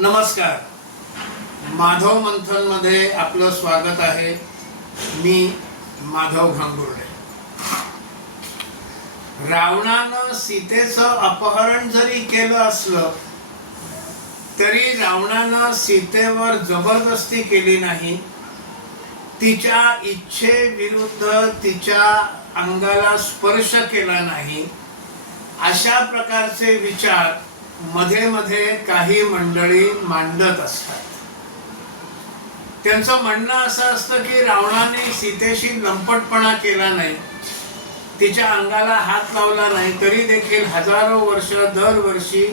नमस्कार. माधव मंथन मध्ये आपलं स्वागत आहे. मी माधव घांगुर्डे. रावणानं सीतेचं अपहरण जरी केलं असलं तरी रावणानं सीतेवर जबरदस्ती केली नाही. तिच्या इच्छेविरुद्ध तिच्या अंगाला स्पर्श केला नाही. अशा प्रकारचे विचार मध्ये मध्ये काही मंडळी मांडत असतात. त्यांचं म्हणणं असं असतं की रावणाने सीतेशी लंपटपणा केला नाही, तिच्या अंगाला हात लावला नाही, तरी देखील हजारो वर्ष दरवर्षी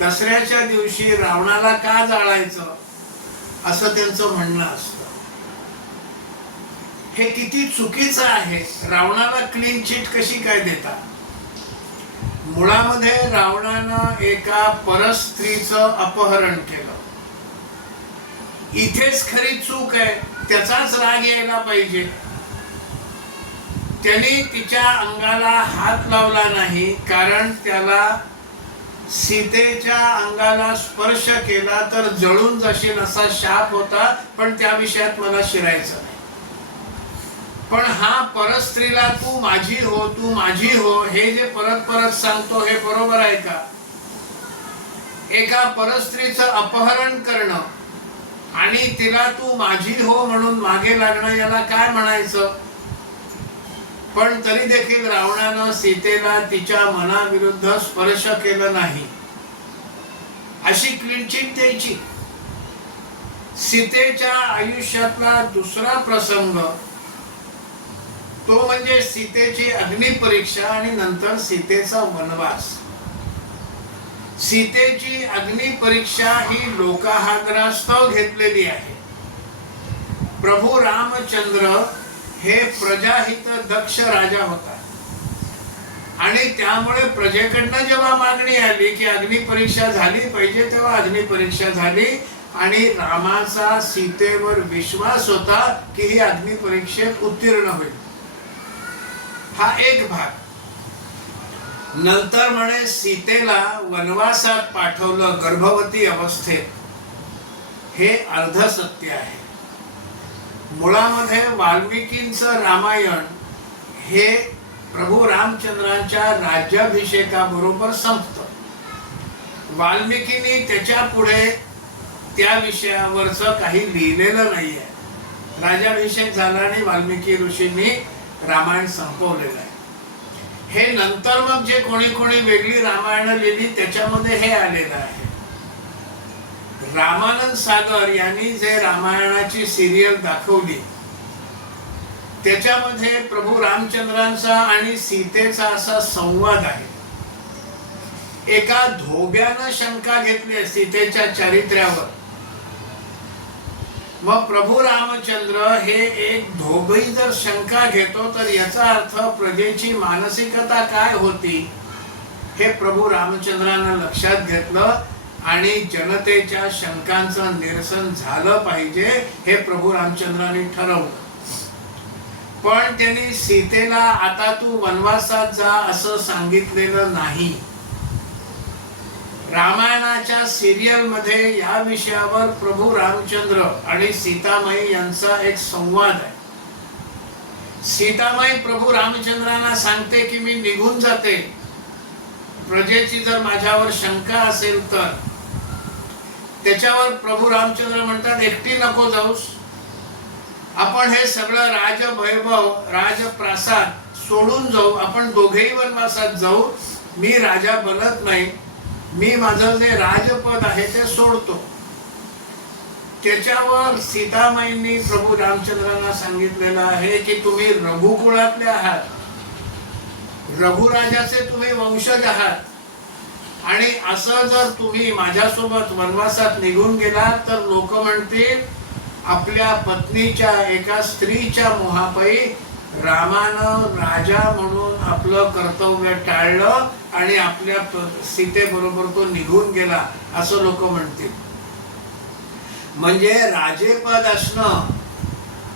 दसऱ्याच्या दिवशी रावणाला का जाळायचं असं त्यांचं म्हणणं असतं. हे किती चुकीचं आहे. रावणाला क्लीन चिट कशी काय देता? मुळामध्ये रावणानं एका परस्त्रीचं अपहरण केलं. इथेच खरी चूक आहे. त्याचाच राग यायला पाहिजे. त्यांनी तिच्या अंगाला हात लावला नाही कारण त्याला सीतेच्या अंगाला स्पर्श केला तर जळून जाशील असा शाप होता. पण त्या विषयात मला शिरायचं नाही. पण हा परस्त्रीला तू माझी हो, तू माझी हो हे जे परत परत सांगतो हे बरोबर आहे का? एका परस्त्रीचं अपहरण करणं आणि तिला तू माझी हो म्हणून मागे लागणं याला काय म्हणायचं? पण तरी देखील रावणानं सीतेला तिच्या मनाविरुद्ध स्पर्श केलं नाही. अशी क्लीन चिट द्यायची. सीतेच्या आयुष्यातला दुसरा प्रसंग तो म्हणजे सीतेची अग्निपरीक्षा आणि नंतर सीतेचा वनवास. सीतेची अग्निपरीक्षा ही लोकाहाग्रास्तव घेतलेली आहे. प्रभू रामचंद्र हे प्रजाहित दक्ष राजा होता आणि त्यामुळे प्रजेकडनं जेव्हा मागणी आली की अग्निपरीक्षा झाली पाहिजे तेव्हा अग्निपरीक्षा झाली आणि रामाचा सीतेवर विश्वास होता की ही अग्निपरीक्षेत उत्तीर्ण होईल. हा एक भाग. नंतर म्हणे सीतेला वनवासात पाठवलं गर्भवती अवस्थेत. हे अर्ध सत्य आहे. मुळामध्ये वाल्मिकींचं रामायण हे प्रभू रामचंद्रांच्या राज्याभिषेकाबरोबर संपतं. वाल्मिकींनी त्याच्या पुढे त्या विषयावरचं काही लिहिलेलं नाहीये. राज्याभिषेक झाला आणि वाल्मिकी ऋषींनी रामायण संपवलेलं आहे. हे नंतर मग जे कोणी कोणी वेगळी रामायण लिहिली त्याच्यामध्ये हे आलेलं आहे. रामानंद सागर यांनी जे रामायणाची सिरियल दाखवली त्याच्यामध्ये प्रभू रामचंद्रांचा आणि सीतेचा असा संवाद आहे. एका धोब्यानं शंका घेतली सीतेच्या चारित्र्यावर. मग प्रभू रामचंद्र हे एक धोबी जर शंका घेतो तर याचा अर्थ प्रजेची मानसिकता काय होती हे प्रभू रामचंद्रांना लक्षात घेतलं आणि जनतेच्या शंकांचं निरसन झालं पाहिजे हे प्रभू रामचंद्रांनी ठरवलं. पण त्यांनी सीतेला आता तू वनवासात जा असं सांगितलेलं नाही. रामायणाच्या सिरियल मध्ये या विषयावर प्रभू रामचंद्र आणि सीतामाई यांचा एक संवाद आहे. सीतामाई प्रभू रामचंद्रांना सांगते की मी निघून जाते, प्रजेची जर माझ्यावर शंका असेल तर. त्याच्यावर प्रभू रामचंद्र म्हणतात एकटी नको जाऊस, आपण हे सगळं राजवैभव राजप्रासाद सोडून जाऊ, आपण दोघेही वनवासात जाऊ. मी राजा बनत नाही, मी माझं जे राजपद आहे ते सोडतो. त्याच्यावर सीतामाईंनी प्रभू रामचंद्रांना सांगितलेलं आहे की तुम्ही रघुकुळातले आहात, रघुराजाचे तुम्ही वंशज आहात आणि असं जर तुम्ही माझ्यासोबत वनवासात निघून गेलात तर लोक म्हणतील आपल्या पत्नीच्या एका स्त्रीच्या मोहापायी रामानं राजा म्हणून आपलं कर्तव्य टाळलं आणि आपल्या सीतेबरोबर तो निघून गेला असं लोक म्हणतील. म्हणजे राजेपद असणं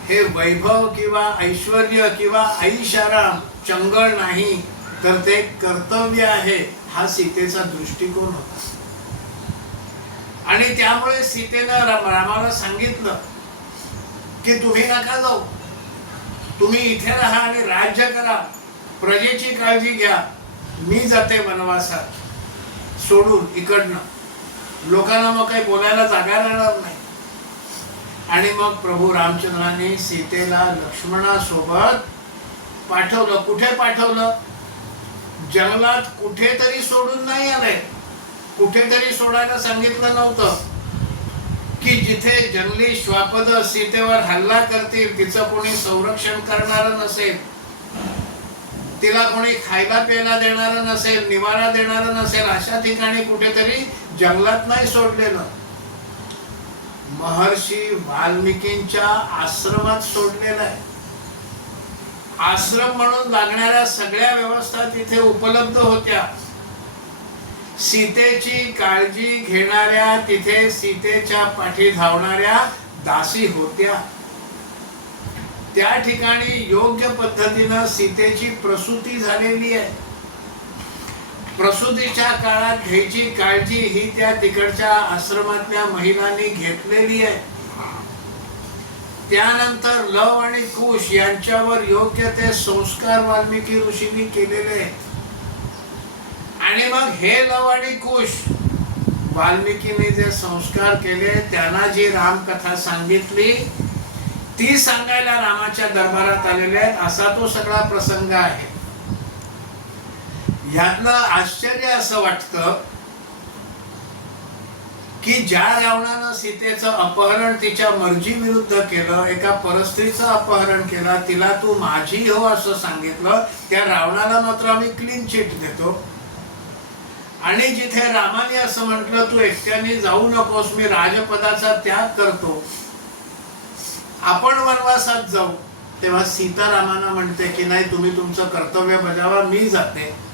हे वैभव किंवा ऐश्वर्य किंवा ऐशाराम चंगळ नाही तर ते कर्तव्य आहे. हा सीतेचा दृष्टिकोन होता. आणि त्यामुळे सीतेनं रामाला सांगितलं की तुम्ही नका जाऊ, तुम्ही इथे राहा आणि राज्य करा, प्रजेची काळजी घ्या, मी जाते वनवासात सोडून इकडनं, लोकांना मग काही बोलायला जागा राहणार नाही. आणि मग प्रभू रामचंद्रांनी सीतेला लक्ष्मणासोबत पाठवलं. कुठे पाठवलं? जंगलात कुठेतरी सोडून नाही आले. कुठेतरी सोडायला सांगितलं नव्हतं की जिथे जंगली श्वापद सीतेवर हल्ला करतील, तिचं कोणी संरक्षण करणारं नसेल, तिला कोणी खायला प्यायला देणारं नसेल, निवारा देणारं नसेल, अशा ठिकाणी कुठेतरी जंगलात नाही सोडलेलं. महर्षी वाल्मिकींच्या आश्रमात सोडलेलं आहे. आश्रम म्हणून लागणाऱ्या सगळ्या व्यवस्था तिथे उपलब्ध होत्या. सीतेची काळजी घेणाऱ्या, तिथे सीतेच्या पाठी धावणाऱ्या दासी होत्या. त्या ठिकाणी योग्य पद्धतीनं सीतेची प्रसूती झालेली आहे. प्रसूतीच्या काळात घ्यायची काळजी ही त्या तिकडच्या आश्रमातल्या महिलांनी घेतलेली आहे. त्यानंतर लव आणि कुश यांच्यावर योग्य ते संस्कार वाल्मिकी ऋषींनी केलेले आहेत. आणि मग हे लव आणि कुश वाल्मिकीने जे संस्कार केले, त्यांना जी रामकथा सांगितली ती सांगायला रामाच्या दरबारात आलेले आहेत. असा तो सगळा प्रसंग आहे. यातलं आश्चर्य असं वाटतं की ज्या रावणानं सीतेचं अपहरण तिच्या मर्जी विरुद्ध केलं, एका परस्त्रीचं अपहरण केलं, तिला तू माझी हो असं सांगितलं, त्या रावणाला मात्र आम्ही क्लीन चिट देतो. आणि जिथे रामाने असं म्हटलं तू एकट्याने जाऊ नकोस, मी राजपदाचा त्याग करतो, आपण वनवासात जाऊ, तेव्हा सीता रामाना म्हणते की नाही, तुम्ही तुमचं कर्तव्य बजावा, मी जाते.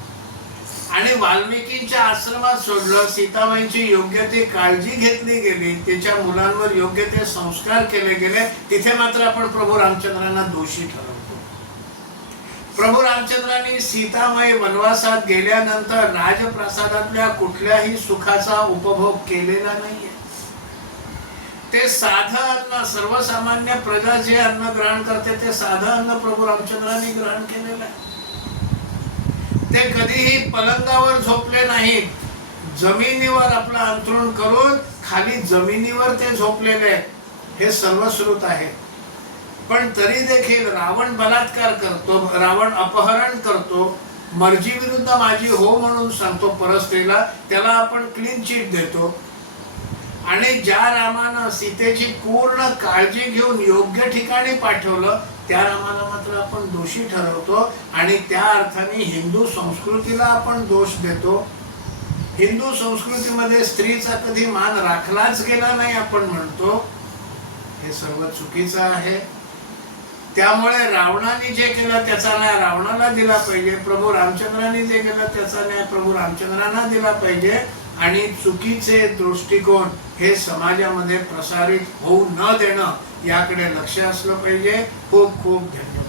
आणि वाल्मिकींच्या आश्रमात सोडलं. सीताबाईंची योग्य ती काळजी घेतली गेली, तिच्या मुलांवर योग्य ते संस्कार केले गेले. तिथे मात्र आपण प्रभू रामचंद्रांना दोषी ठरवतो. प्रभू रामचंद्रांनी सीतामाई वनवासात गेल्यानंतर राजप्रासादातल्या कुठल्याही सुखाचा उपभोग केलेला नाहीये. ते साधं अन्न, सर्वसामान्य प्रजा जे अन्न ग्रहण करते ते साधं अन्न प्रभू रामचंद्रांनी ग्रहण केलेलं आहे. ते कधीही पलंगावर झोपले नाहीत. जमिनीवर आपलं अंथरूण करून खाली जमिनीवर ते झोपलेले हे सर्वश्रुत आहे. पण तरी देखील रावण बलात्कार करतो, रावण अपहरण करतो, मर्जी विरुद्ध माझी हो म्हणून सांगतो परस्त्रीला, त्याला आपण क्लीन चिट देतो. आणि ज्या रामानं सीतेची पूर्ण काळजी घेऊन योग्य ठिकाणी पाठवलं, त्या रामाला मात्र आपण दोषी ठरवतो. आणि त्या अर्थाने हिंदू संस्कृतीला आपण दोष देतो. हिंदू संस्कृतीमध्ये स्त्रीचा कधी मान राखलाच गेला नाही आपण म्हणतो. हे सर्व चुकीचं आहे. त्यामुळे रावणाने जे केलं त्याचा न्याय रावणाला दिला पाहिजे, प्रभू रामचंद्रांनी जे केलं त्याचा न्याय प्रभू रामचंद्रांना दिला पाहिजे. आणि चुकीचे दृष्टिकोन हे समाजामध्ये प्रसारित होऊ न देणं याकडे लक्ष असलं पाहिजे. खूप खूप धन्यवाद.